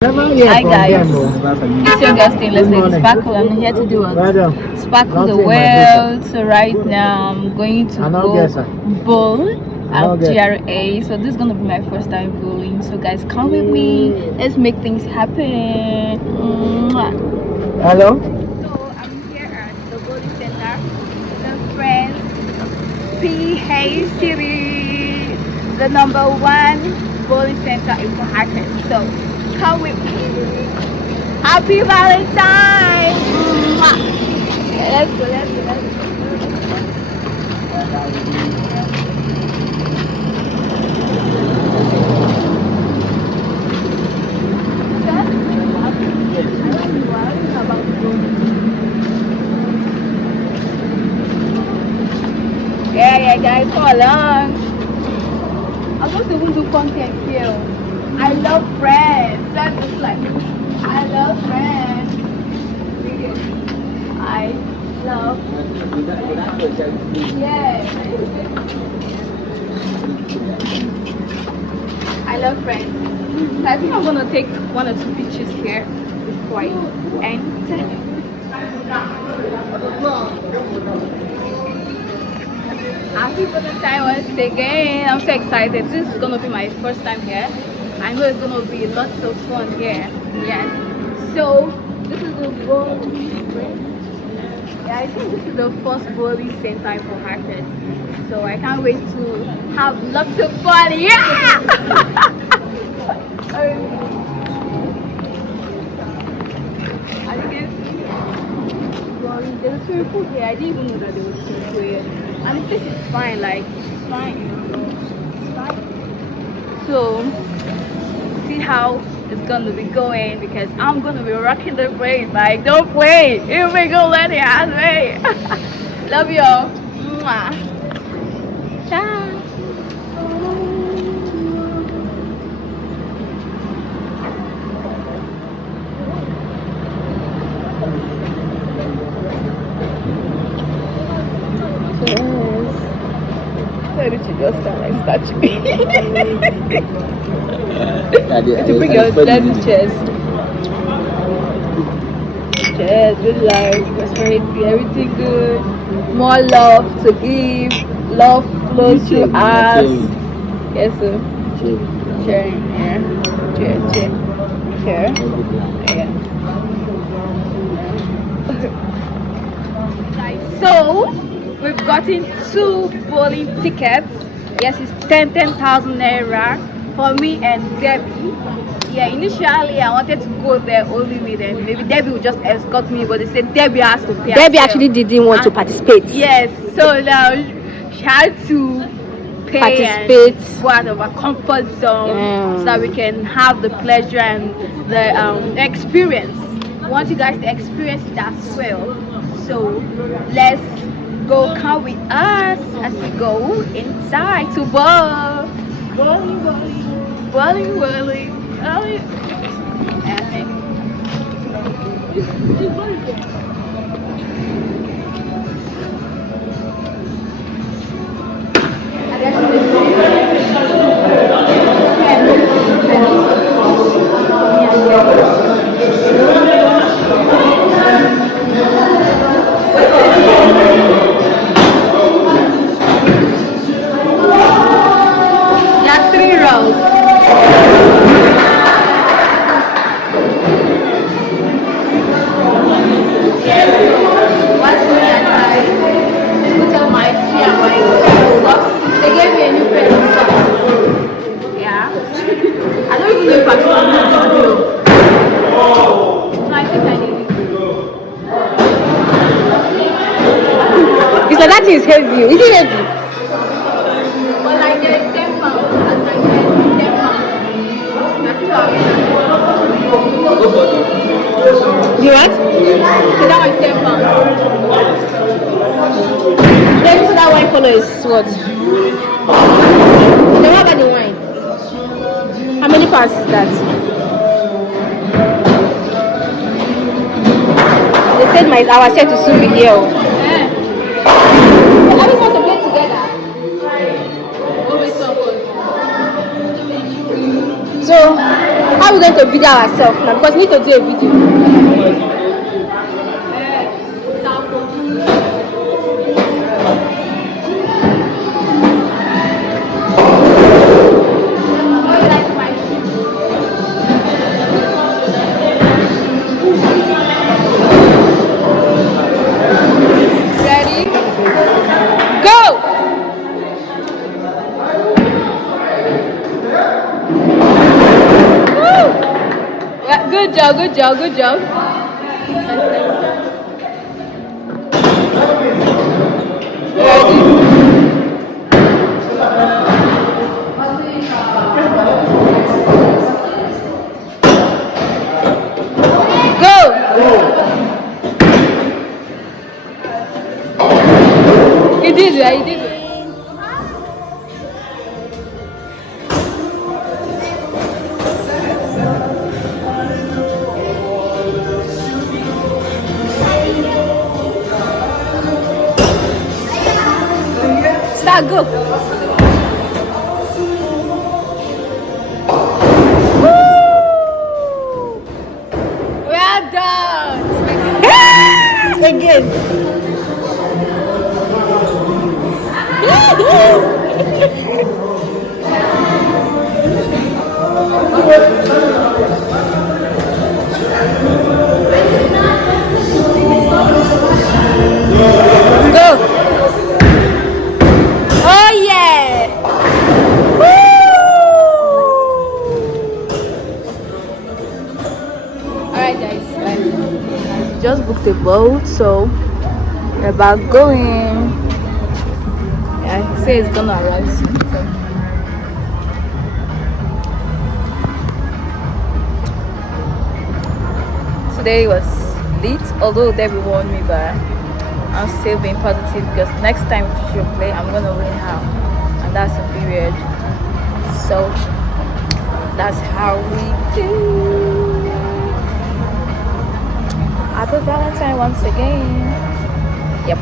Hi guys, it's your girl Stainless Lady Sparkle. I'm here to do a sparkle the world. So right now I'm going to go bowl at GRA. So this is gonna be my first time bowling. So guys, come with me. Let's make things happen. Hello? So I'm here at the bowling center. The friends PH City, the #1 bowling center in Port Harcourt. So come with me. Happy Valentine! Let's go, let's go, let's go. Yeah, guys, come along. I'm supposed to even do content here. I love friends. That's just like I love friends. I love friends. Yeah. I love friends. I think I'm gonna take 1 or 2 pictures here before I enter. Happy Valentine once again. I'm so excited. This is gonna be my first time here. I know it's gonna be lots of fun here. Yes. So this is the bowling. Yeah, I think this is the first bowling center for Harcourt. So I can't wait to have lots of fun. Yeah! As you can see, there's a swimming pool here. I didn't even know that there was a swimming pool here. And the place is fine, like it's fine. It's fine. So see how it's gonna be going because I'm gonna be rocking the place. Like don't play. Here we go, let it happen. Love y'all. Mwah. Ciao. Why did you just stand like statue? To bring your let's cheers. Cheers, good life, prosperity, everything good. More love to give. Love flows through us. Yes, sir. Sharing, yeah. Cheers, cheers. Cheers. Yeah. So we've gotten 2 bowling tickets. Yes, it's 10,000 naira for me and Debbie. Yeah, initially I wanted to go there only with them. Maybe Debbie would just escort me, but they said Debbie has to pay. Debbie actually didn't want to participate. Yes, so now she had to pay Participate. and go out of our comfort zone so that we can have the pleasure and the experience. We want you guys to experience it as well. So let's go come with us as we go inside to bowl. Bowling, bowling, bowling, bowling, bowling. Last 3 rows. They gave me a new pair of socks. Yeah. I don't even know if I should do. So I think I need it. You said that is heavy. Is it heavy? But like there's 10 pounds. And like there's 10 pounds. That's how You what? so that was 10 pounds. Then so that wine color is what? Then what about the wine? How many parts is that? They said our set will soon be here. Yeah. I just want to play together. Always so good. So how would going to video ourselves now because we need to do a video. Ready? Go! Woo! Well, good job, good job, good job. Go! You did it, you did it. Start, go. Woo! We are done. Again. Go. Oh yeah. Woo! Alright guys, just booked a boat, so we're about going. Yeah, he says it's gonna arrive soon. So. Today was lit, although Debbie warned me, but I'm still being positive because next time if she play, I'm gonna win her, and that's a period. So that's how we do. Happy Valentine once again. Yep.